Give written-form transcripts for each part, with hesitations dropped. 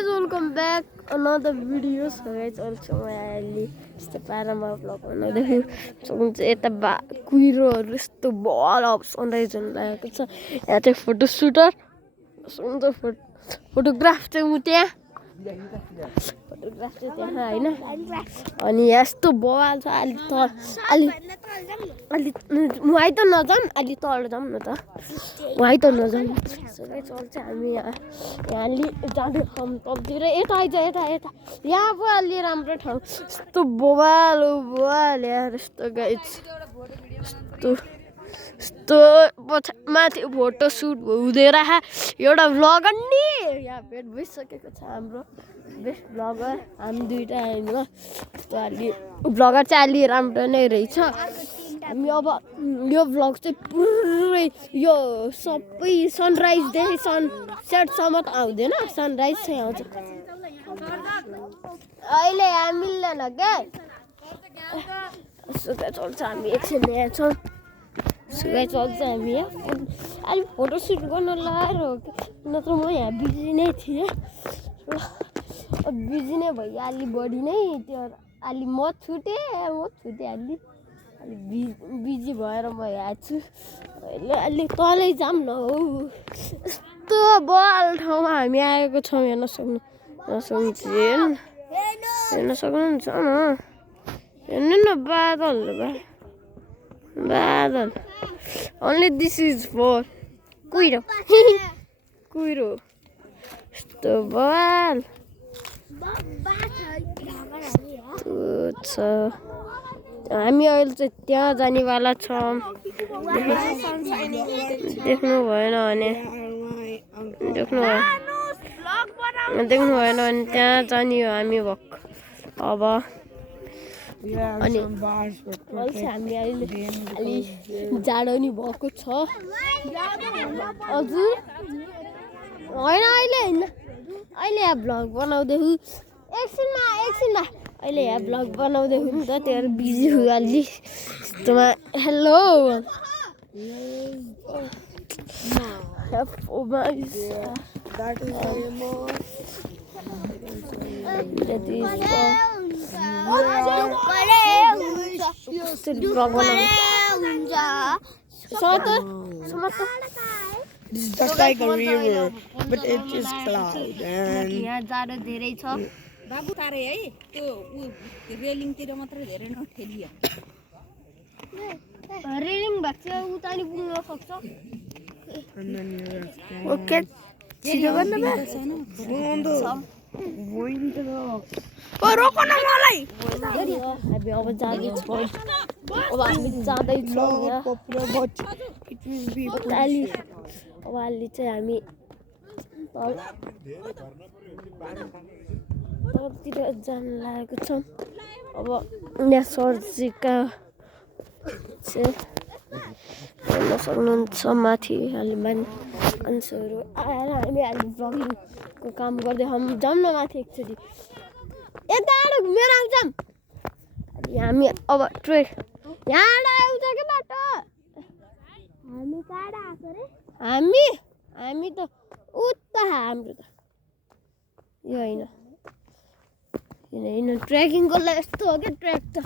guys, welcome back another video. So guys, also म अहिले यस्तो पारामा भ्लग बनाउँदै छु यता कुहिरोहरू यस्तो बल अफ सनराइज हुन लागेको छ यहाँ चाहिँ फोटो सुटर सुन्दर फोटोग्राफ चाहिँ उ त्यहाँ फोटोग्राफ चाहिँ त्यहाँ हैन अनि यस्तो बवाल छ अलि उहाँ त नजाऊँ अलि तल जाऊँ न त उहाँ त नजाऊँ सबै चल्छ हामी यहाँ अलि जाँदै ठाउँ तलतिर यता आइज यता यहाँ पो अलि राम्रो ठाउँ यस्तो बवाल यार यस्तो गाइज यस्तो माथि फोटो सुट हुँदै रह एउटा भ्लगर नि यहाँ भेट भइसकेको छ हाम्रो बेस्ट भ्लगर हामी दुईटा होइन यस्तो अलि भ्लगर चाहिँ अलि राम्रो नै रहेछ हामी अब यो भ्लग चाहिँ पुरै यो सबै सनराइजदेखि सनसेटसम्म त आउँदैन सनराइज चाहिँ आउँछ अहिले यहाँ मिल्दैन क्या सुकै चल्छ हामी एकछिन यहाँ छौँ सुकै चल्छ हामी यहाँ अलिक फोटो सुट गर्न लगाएर हो कि नत्र म यहाँ बिजी नै थिएँ बिजी नै भयो अलि बढी नै त्यो अलि म छुटेँ अलि बिजी भएर म यहाँ छु अलि तलै जाऊँ न हौ यस्तो बल ठाउँमा हामी आएको छौँ हेर्न सक्नुहुन्छ हेर्न सक्नुहुन्छ न हेर्नु न बादल only this is for कुहिरो यस्तो बल हामी अहिले चाहिँ त्यहाँ जानेवाला छौँ देख्नु भएन भने त्यहाँ जाने हो हामी भक्क अब अनि हामी अलि जाडो नि भएको छ हजुर होइन अहिले यहाँ भ्लग बनाउँदैछु एकछिनमा अहिले यहाँ भ्लग बनाउँदैछु नि त त्यहाँ बिजी छु अलि यस्तोमा hello This is just like a river, but it is cloud and यहाँ जाडो धेरै छ बाबु तारे है त्यो रेलिङतिर मात्र धेरै नठेलियो रेलिङ भएको छ उता नि पुग्न सक्छ okay. छिटो गर्न बे रोको न मलाई हामी अब जाँदैछौँ अब अलि चाहिँ हामी तलतिर जान लागेको छौँ अब यहाँ सर्जीका चाहिँ हेर्न सक्नुहुन्छ माथि अलि मान्छेहरू आएर हामी अलि भ्लगिङको काम गर्दै हामी जाऊँ न माथि एकचोटि यता घुमेर आउँछौँ हामी अब ट्रेक यहाँ आउँछ के बाटो हामी कहाँ आएको रे हामी त उता हाम्रो त यो होइन ट्रेकिङको लागि यस्तो हो क्या ट्रेक त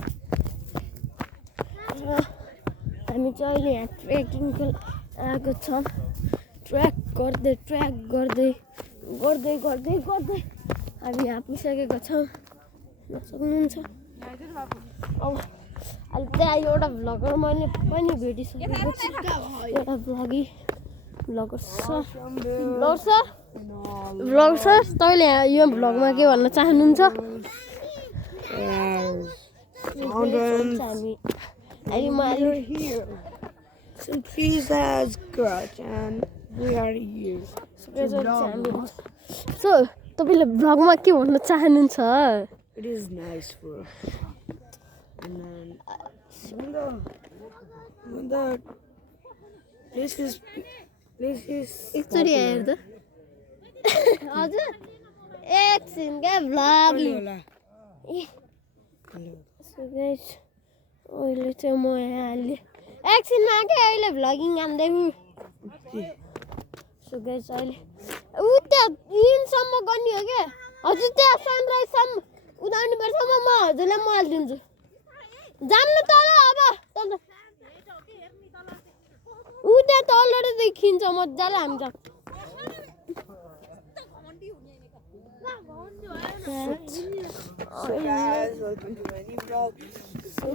हामी चाहिँ अहिले यहाँ ट्रेकिङको आएको छौँ ट्रेक गर्दै हामी यहाँ पुगिसकेको छौँ सक्नुहुन्छ अब अहिले त्यहाँ एउटा भ्लगर मैले पनि भेटिसकेको छु एउटा भ्लगर सर तपाईँले यो भ्लगमा के भन्न चाहनुहुन्छ So please ask God and we are here. So तपाईँले भ्लगमा के भन्न चाहनुहुन्छ It is nice for and then when the place is एकचोटि हेर्दा हजुर एकछिन क्या भ्लगिङ अहिले चाहिँ म यहाँ अलि एकछिनमा क्या अहिले भ्लगिङ हान्दैछु सो गाइस अहिले उ त्यहाँ हिलसम्म गर्ने हो क्या हजुर त्यहाँ सनराइजसम्म उदाउनु पर्छ म हजुरलाई मल दिन्छु जान्नु तल अब तल ऊ त्यहाँ तलबाट देखिन्छ मजाले हामी जाऊँ Guys, welcome to my new vlog. So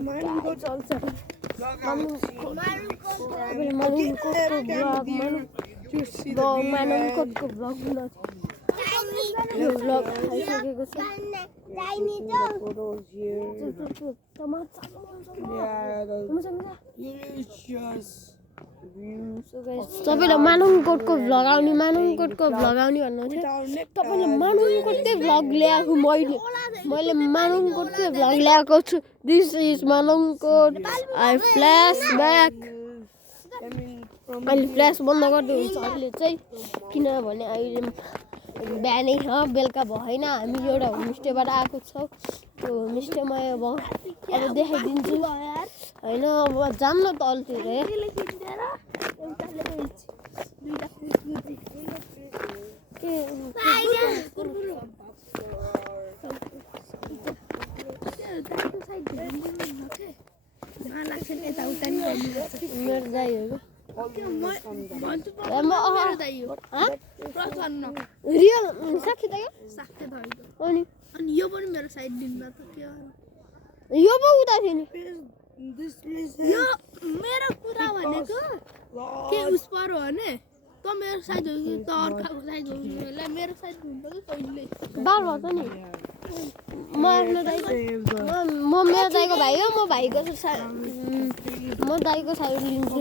photos here. Yeah, delicious views. सबैले मानुङकोटको भ्लग आउने मानुङकोटको भ्लग आउने भन्नुहुन्छ तपाईले मानुङकोटकै भ्लग ल्याएको मैले मानुङकोटकै भ्लग ल्याएको छु this is Manungkot I flash back अहिले फ्ल्यास बन्द गर्दै हुन्छ अहिले चाहिँ किनभने अहिले बिहानै बेलुका भएन हामी एउटा होमस्टेबाट आएको छौँ त्यो होमस्टेमा अब देखाइदिन्छु होइन अब जाऊँ न तलतिर मेरो दाइ हो रियल साक्षी दाइ अनि यो पनि मेरो साइड दिनमा त के यो पो उता थियो नि यो मेरो कुरा भनेको के उस पर हो भने त मेरो साइड हो कि त अर्काको साइड हो कि मेरो साइड हुन्छ कि कहिले बाल भयो त नि म आफ्नो दाइको म मेरो दाइको भाइ हो म भाइको म दाइको साइड लिन्छु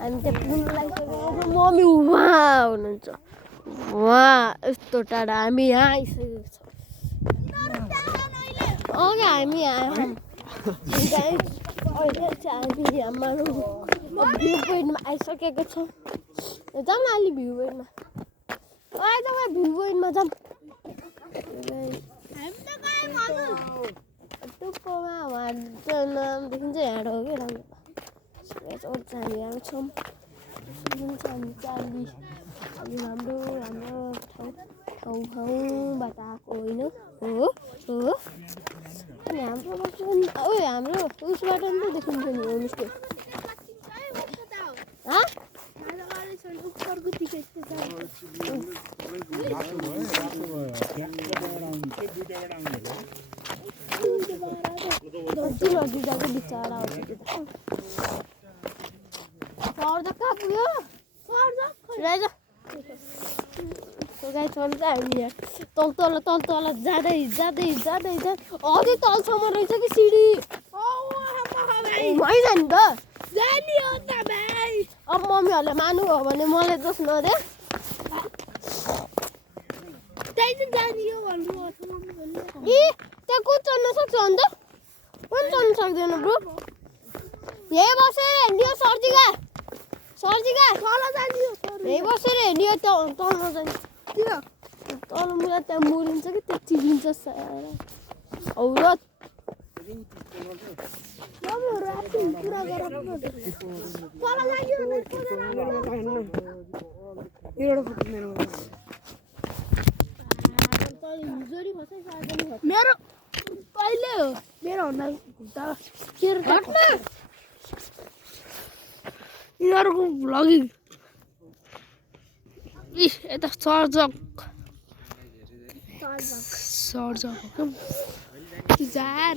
हामी त्यहाँ पुल लगाइसकेको मम्मी उहाँ हुनुहुन्छ उहाँ यस्तो टाढा हामी यहाँ आइसकेको छौँ अघि हामी यहाँ अहिले चाहिँ हामी यहाँ भ्यू पोइन्टमा आइसकेको छौँ जाऊँ न अलि भ्यू पोइन्टमा आइज भ्यू पोइन्टमा जाऊँ टुप्पोमा उहाँको नाम देखिन्छ यहाँ हो कि राम्रो हामी आएको छौँ हुन्छ हामी चाहिँ अलि हाम्रो ठाउँबाट आएको होइन हो अनि हाम्रो हाम्रो उसबाट पनि त देखिन्छ नि होमस्टे दुईटाको बिचरा आउँछ सर्दा कहाँ पुग्यो राजा गाई चल्छ हामी यहाँ तल जाँदै अझै तलसम्म रहेछ कि सिडी भइजा नि त अब मम्मीहरूले मानु हो भने मलाई दोष नदे त्यहाँ को चढ्न सक्छ अन्त पनि चढ्नु सक्दैन ब्रो यही बसेर हेर्ने सर्जिका यही बसेर हेर्ने तल नजाने तल मुला त्यहाँ मुरिन्छ कि त्यो चिरिन्छ औरत मेरो कहिले हो मेरो यिनीहरूको भ्लगिङ यता सर्जक जार